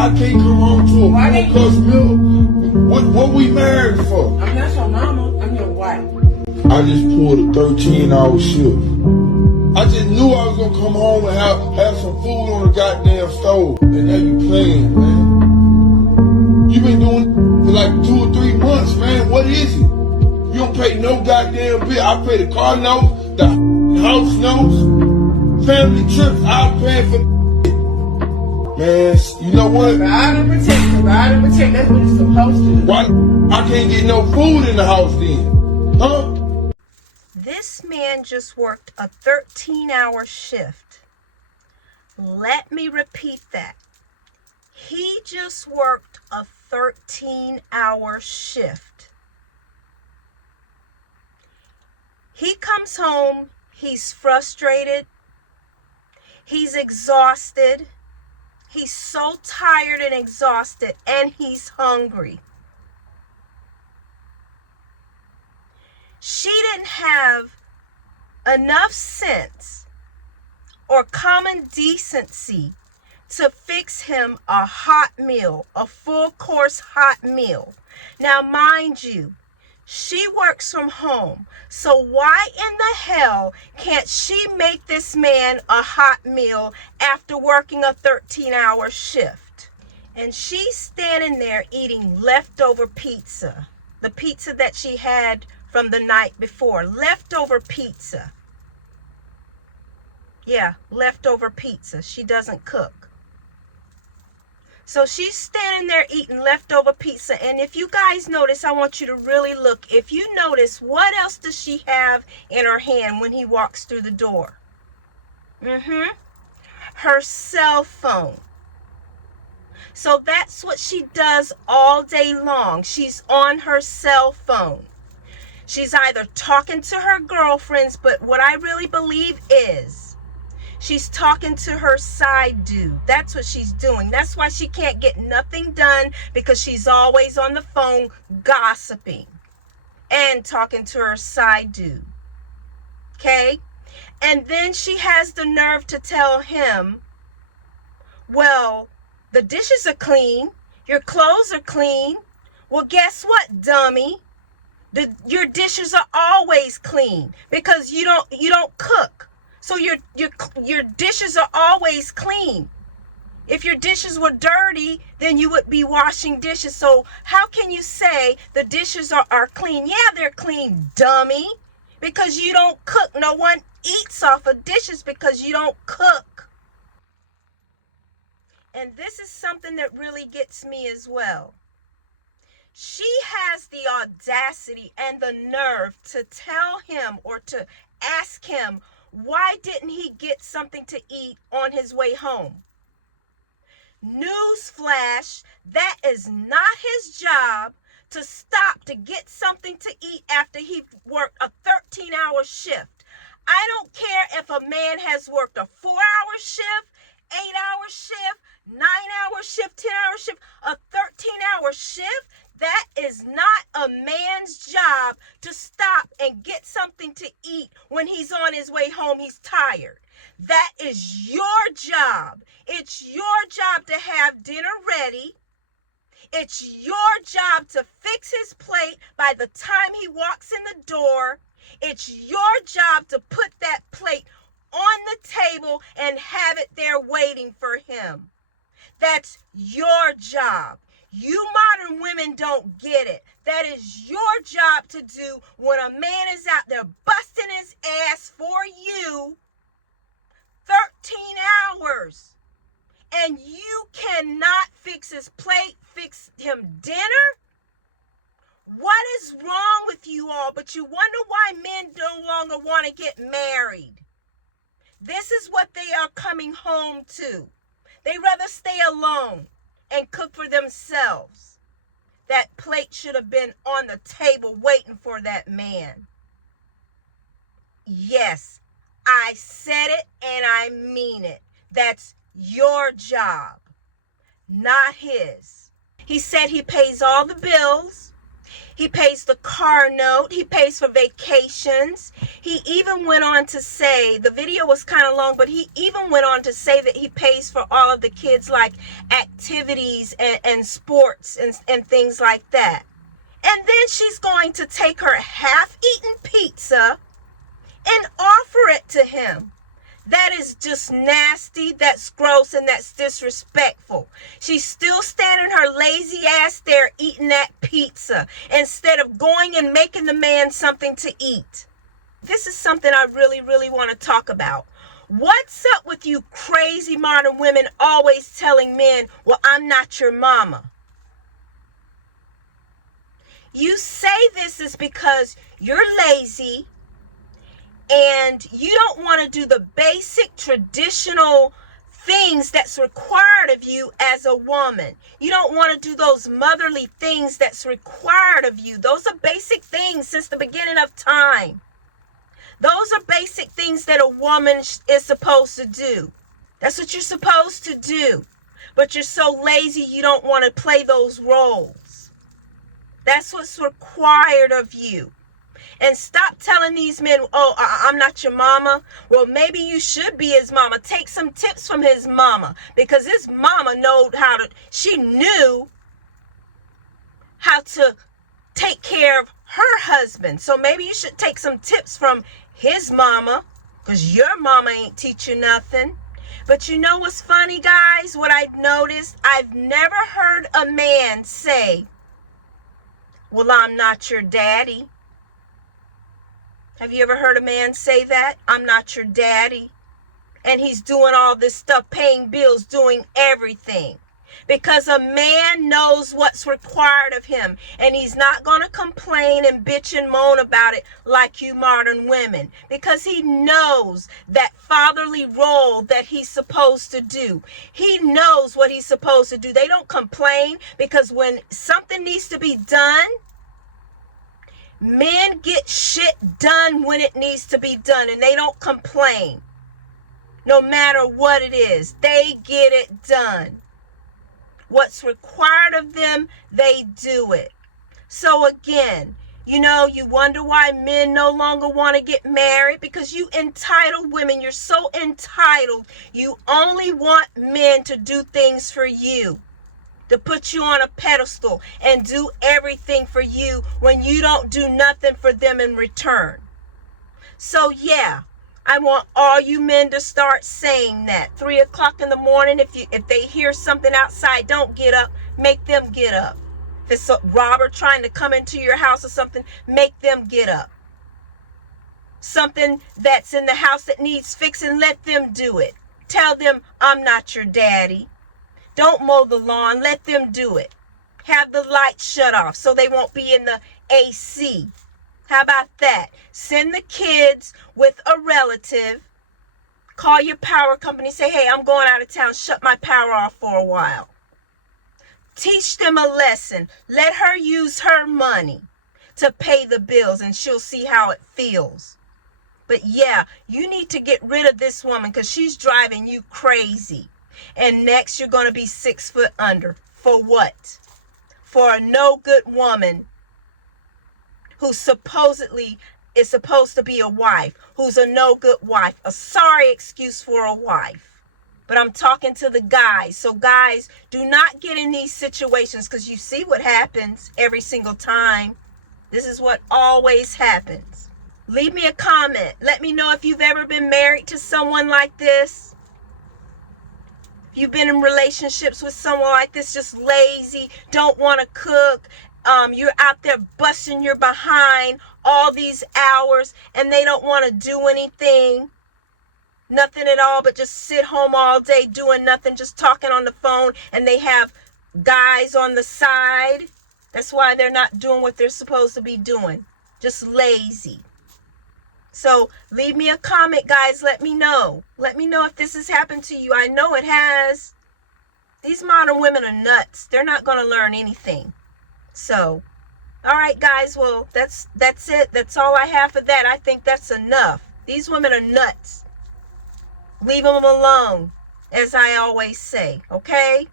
I can't come home to a full course meal. What we married for? I'm not your mama. I'm your wife. I just pulled a 13-hour shift. I just knew I was gonna come home and have some food on the goddamn stove. And now you playing, man. You been doing it for like 2 or 3 months, man. What is it? You don't pay no goddamn bill. I pay the car notes, the house notes, family trips. I pay for. Man, you know what? God and protect. God and protect. That's what you're supposed to do. Why I can't get no food in the house then? Huh? This man just worked a 13-hour shift. Let me repeat that. He just worked a 13-hour shift. He comes home, he's frustrated, he's exhausted, he's so tired and exhausted, and he's hungry. She didn't have enough sense or common decency to fix him a hot meal, a full course hot meal. Now, mind you, she works from home. So why in the hell can't she make this man a hot meal after working a 13-hour shift? And she's standing there eating leftover pizza. The pizza that she had from the night before. Leftover pizza. Yeah, leftover pizza. She doesn't cook. So she's standing there eating leftover pizza. And if you guys notice, I want you to really look. If you notice, what else does she have in her hand when he walks through the door? Her cell phone. So that's what she does all day long. She's on her cell phone. She's either talking to her girlfriends, but what I really believe is she's talking to her side dude. That's what she's doing. That's why she can't get nothing done, because she's always on the phone gossiping and talking to her side dude. Okay? And then she has the nerve to tell him, well, the dishes are clean. Your clothes are clean. Well, guess what, dummy? Your dishes are always clean because you don't cook. So your dishes are always clean. If your dishes were dirty, then you would be washing dishes. So how can you say the dishes are clean? Yeah, they're clean, dummy, because you don't cook. No one eats off of dishes because you don't cook. And this is something that really gets me as well. She has the audacity and the nerve to tell him or to ask him, why didn't he get something to eat on his way home? Newsflash, that is not his job to stop to get something to eat after he worked a 13-hour shift. I don't care if a man has worked a 4-hour shift, 8-hour shift, 9-hour shift, 10-hour shift, a 13-hour shift. That is not a man's job to stop and get something to eat when he's on his way home. He's tired. That is your job. It's your job to have dinner ready. It's your job to fix his plate by the time he walks in the door. It's your job to put that plate on the table and have it there waiting for him. That's your job. You modern women don't get it. That is your job to do when a man is out there busting his ass for you 13 hours. And you cannot fix his plate, fix him dinner? What is wrong with you all? But you wonder why men no longer want to get married. This is what they are coming home to. They rather stay alone and cook for themselves. That plate should have been on the table waiting for that man. Yes, I said it and I mean it. That's your job, not his. He said he pays all the bills. He pays the car note. He pays for vacations. He even went on to say, the video was kind of long, but he even went on to say that he pays for all of the kids' like activities and sports and things like that. And then she's going to take her half-eaten pizza and offer it to him. That is just nasty, that's gross, and that's disrespectful. She's still standing her lazy ass there eating that pizza instead of going and making the man something to eat. This is something I really, really want to talk about. What's up with you crazy modern women always telling men, well, I'm not your mama? You say this is because you're lazy and you don't want to do the basic traditional things that's required of you as a woman. You don't want to do those motherly things that's required of you. Those are basic things since the beginning of time. Those are basic things that a woman is supposed to do. That's what you're supposed to do. But you're so lazy you don't want to play those roles. That's what's required of you. And stop telling these men, oh, I'm not your mama. Well, maybe you should be his mama. Take some tips from his mama. Because his mama she knew how to take care of her husband. So maybe you should take some tips from his mama. Because your mama ain't teach you nothing. But you know what's funny, guys? What I've noticed, I've never heard a man say, well, I'm not your daddy. Have you ever heard a man say that? I'm not your daddy. And he's doing all this stuff, paying bills, doing everything. Because a man knows what's required of him. And he's not going to complain and bitch and moan about it like you modern women. Because he knows that fatherly role that he's supposed to do. He knows what he's supposed to do. They don't complain because when something needs to be done, men get shit done when it needs to be done, and they don't complain. No matter what it is, they get it done. What's required of them, they do it. So again, you wonder why men no longer want to get married, because you entitled women, you're so entitled. You only want men to do things for you, to put you on a pedestal and do everything for you when you don't do nothing for them in return. So yeah, I want all you men to start saying that. 3 o'clock in the morning, if they hear something outside, don't get up, make them get up. If it's a robber trying to come into your house or something, make them get up. Something that's in the house that needs fixing, let them do it. Tell them, I'm not your daddy. Don't mow the lawn. Let them do it. Have the lights shut off so they won't be in the AC. How about that? Send the kids with a relative. Call your power company. Say, hey, I'm going out of town. Shut my power off for a while. Teach them a lesson. Let her use her money to pay the bills, and she'll see how it feels. But yeah, you need to get rid of this woman because she's driving you crazy. And next, you're going to be 6 foot under. For what? For a no good woman who supposedly is supposed to be a wife, who's a no good wife, a sorry excuse for a wife. But I'm talking to the guys. So guys, do not get in these situations because you see what happens every single time. This is what always happens. Leave me a comment. Let me know if you've ever been married to someone like this. If you've been in relationships with someone like this, just lazy, don't want to cook, you're out there busting your behind all these hours and they don't want to do anything, nothing at all, but just sit home all day doing nothing, just talking on the phone, and they have guys on the side. That's why they're not doing what they're supposed to be doing, just lazy. So leave me a comment, guys. Let me know. Let me know if this has happened to you. I know it has. These modern women are nuts. They're not going to learn anything. So, all right, guys. Well, that's it. That's all I have for that. I think that's enough. These women are nuts. Leave them alone, as I always say. Okay?